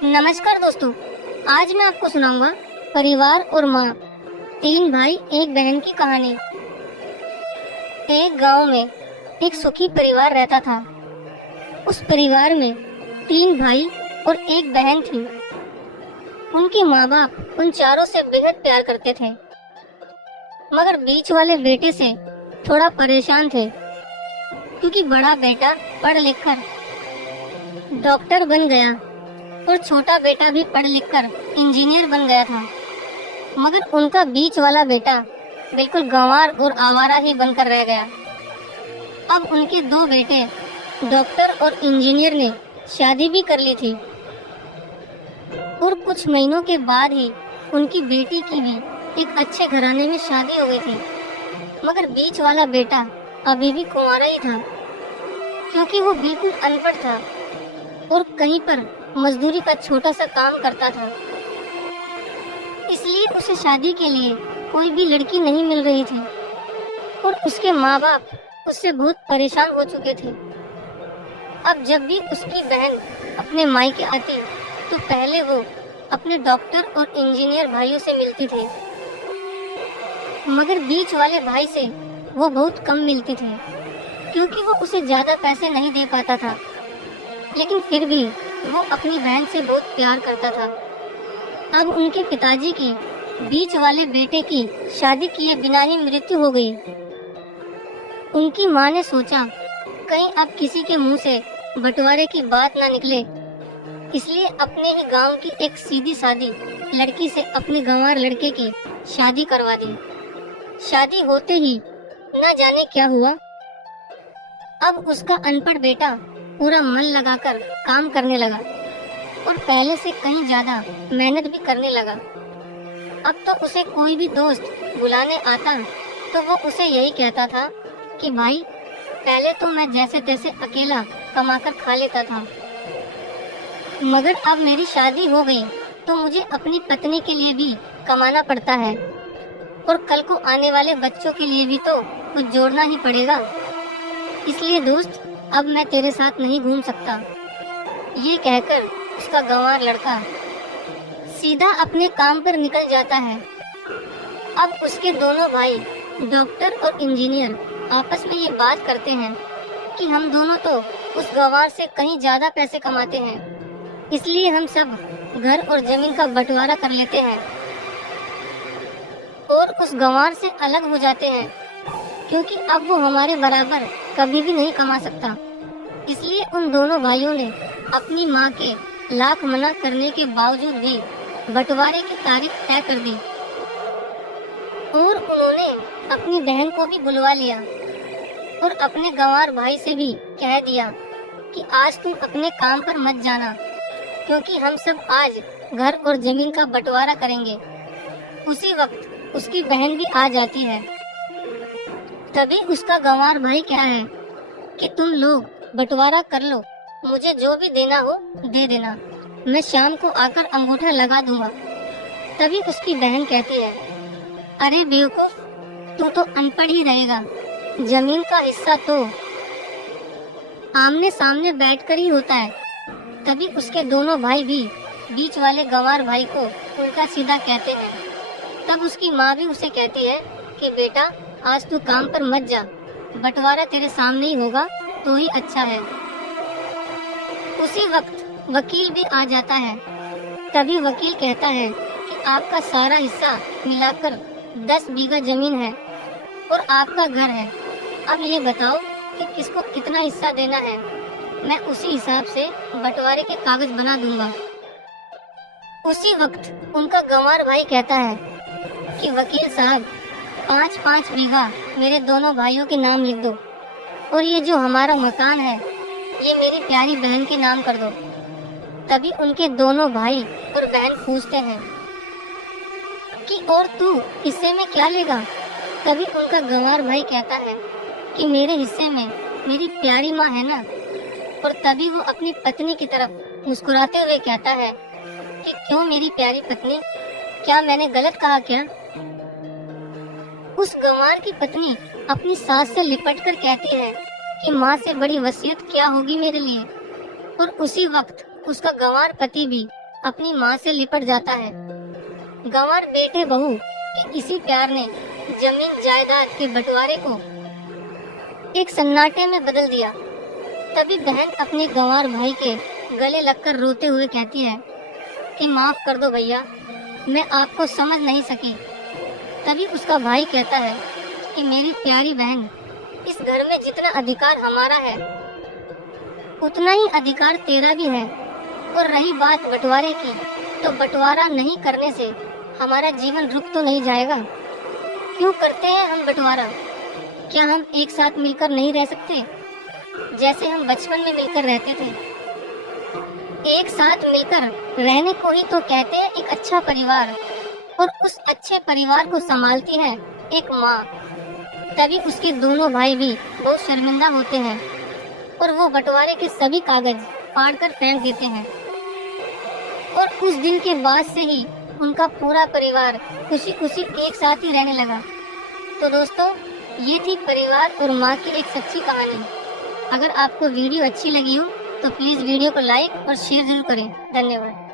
नमस्कार दोस्तों, आज मैं आपको सुनाऊंगा परिवार और माँ, तीन भाई एक बहन की कहानी। एक गांव में एक सुखी परिवार रहता था। उस परिवार में तीन भाई और एक बहन थी। उनके माँ बाप उन चारों से बेहद प्यार करते थे, मगर बीच वाले बेटे से थोड़ा परेशान थे, क्योंकि बड़ा बेटा पढ़ लिख कर डॉक्टर बन गया और छोटा बेटा भी पढ़ लिख कर इंजीनियर बन गया था। मगर उनका बीच वाला बेटा बिल्कुल गंवार और आवारा ही बनकर रह गया। अब उनके दो बेटे डॉक्टर और इंजीनियर ने शादी भी कर ली थी और कुछ महीनों के बाद ही उनकी बेटी की भी एक अच्छे घराने में शादी हो गई थी। मगर बीच वाला बेटा अभी भी कुंवारा ही था, क्योंकि वो बिल्कुल अनपढ़ था और कहीं पर मजदूरी का छोटा सा काम करता था। इसलिए उसे शादी के लिए कोई भी लड़की नहीं मिल रही थी और उसके माँ बाप उससे बहुत परेशान हो चुके थे। अब जब भी उसकी बहन अपने मायके आती तो पहले वो अपने डॉक्टर और इंजीनियर भाइयों से मिलती थी, मगर बीच वाले भाई से वो बहुत कम मिलती थी, क्योंकि वो उसे ज्यादा पैसे नहीं दे पाता था। लेकिन फिर भी वो अपनी बहन से बहुत प्यार करता था। अब उनके पिताजी की बीच वाले बेटे की शादी किए बिना ही मृत्यु हो गई। उनकी माँ ने सोचा कहीं अब किसी के मुंह से बंटवारे की बात ना निकले, इसलिए अपने ही गांव की एक सीधी सादी लड़की से अपने गंवार लड़के की शादी करवा दी। शादी होते ही न जाने क्या हुआ, अब उसका अनपढ़ बेटा पूरा मन लगाकर काम करने लगा और पहले से कहीं ज्यादा मेहनत भी करने लगा। अब तो उसे कोई भी दोस्त बुलाने आता तो वो उसे यही कहता था कि भाई, पहले तो मैं जैसे तैसे अकेला कमाकर खा लेता था, मगर अब मेरी शादी हो गई तो मुझे अपनी पत्नी के लिए भी कमाना पड़ता है और कल को आने वाले बच्चों के लिए भी तो कुछ जोड़ना ही पड़ेगा। इसलिए दोस्त, अब मैं तेरे साथ नहीं घूम सकता। ये कहकर उसका गंवार लड़का सीधा अपने काम पर निकल जाता है। अब उसके दोनों भाई डॉक्टर और इंजीनियर आपस में ये बात करते हैं कि हम दोनों तो उस गंवार से कहीं ज्यादा पैसे कमाते हैं, इसलिए हम सब घर और जमीन का बंटवारा कर लेते हैं और उस गंवार से अलग हो जाते हैं, क्योंकि अब वो हमारे बराबर कभी भी नहीं कमा सकता। इसलिए उन दोनों भाइयों ने अपनी माँ के लाख मना करने के बावजूद भी बंटवारे की तारीख तय कर दी और उन्होंने अपनी बहन को भी बुलवा लिया और अपने गंवार भाई से भी कह दिया कि आज तुम अपने काम पर मत जाना, क्योंकि हम सब आज घर और जमीन का बंटवारा करेंगे। उसी वक्त उसकी बहन भी आ जाती है। तभी उसका गंवार भाई क्या है कि तुम लोग बंटवारा कर लो, मुझे जो भी देना हो दे देना, मैं शाम को आकर अंगूठा लगा दूंगा। तभी उसकी बहन कहती है, अरे बेवकूफ, तू तो अनपढ़ ही रहेगा, जमीन का हिस्सा तो आमने सामने बैठकर ही होता है। तभी उसके दोनों भाई भी बीच वाले गंवार भाई को उल्टा सीधा कहते हैं। तब उसकी माँ भी उसे कहती है कि बेटा, आज तू काम पर मत जा, बंटवारा तेरे सामने ही होगा तो ही अच्छा है। उसी वक्त वकील भी आ जाता है। तभी वकील कहता है कि आपका सारा हिस्सा मिलाकर 10 बीघा जमीन है और आपका घर है। अब ये बताओ कि किसको कितना हिस्सा देना है, मैं उसी हिसाब से बंटवारे के कागज बना दूंगा। उसी वक्त उनका गंवार भाई कहता है कि वकील साहब, 5-5 बीघा मेरे दोनों भाइयों के नाम लिख दो और ये जो हमारा मकान है ये मेरी प्यारी बहन के नाम कर दो। तभी उनके दोनों भाई और बहन पूछते हैं कि और तू हिस्से में क्या लेगा। तभी उनका गंवार भाई कहता है कि मेरे हिस्से में मेरी प्यारी माँ है ना। और तभी वो अपनी पत्नी की तरफ मुस्कुराते हुए कहता है कि क्यों मेरी प्यारी पत्नी, क्या मैंने गलत कहा क्या। उस गंवार की पत्नी अपनी सास से लिपट कर कहती है कि माँ से बड़ी वसीयत क्या होगी मेरे लिए। और उसी वक्त उसका गंवार पति भी अपनी माँ से लिपट जाता है। गंवार बेटे बहू के इसी प्यार ने जमीन जायदाद के बंटवारे को एक सन्नाटे में बदल दिया। तभी बहन अपने गंवार भाई के गले लगकर रोते हुए कहती है कि माफ कर दो भैया, मैं आपको समझ नहीं सकी। तभी उसका भाई कहता है कि मेरी प्यारी बहन, इस घर में जितना अधिकार हमारा है उतना ही अधिकार तेरा भी है। और रही बात बंटवारे की, तो बंटवारा नहीं करने से हमारा जीवन रुक तो नहीं जाएगा। क्यों करते हैं हम बंटवारा? क्या हम एक साथ मिलकर नहीं रह सकते जैसे हम बचपन में मिलकर रहते थे? एक साथ मिलकर रहने को ही तो कहते हैं एक अच्छा परिवार, और उस अच्छे परिवार को संभालती है एक माँ। तभी उसके दोनों भाई भी बहुत शर्मिंदा होते हैं और वो बंटवारे के सभी कागज फाड़कर फेंक देते हैं। और उस दिन के बाद से ही उनका पूरा परिवार खुशी खुशी एक साथ ही रहने लगा। तो दोस्तों, ये थी परिवार और माँ की एक सच्ची कहानी। अगर आपको वीडियो अच्छी लगी हो तो प्लीज़ वीडियो को लाइक और शेयर जरूर करें। धन्यवाद।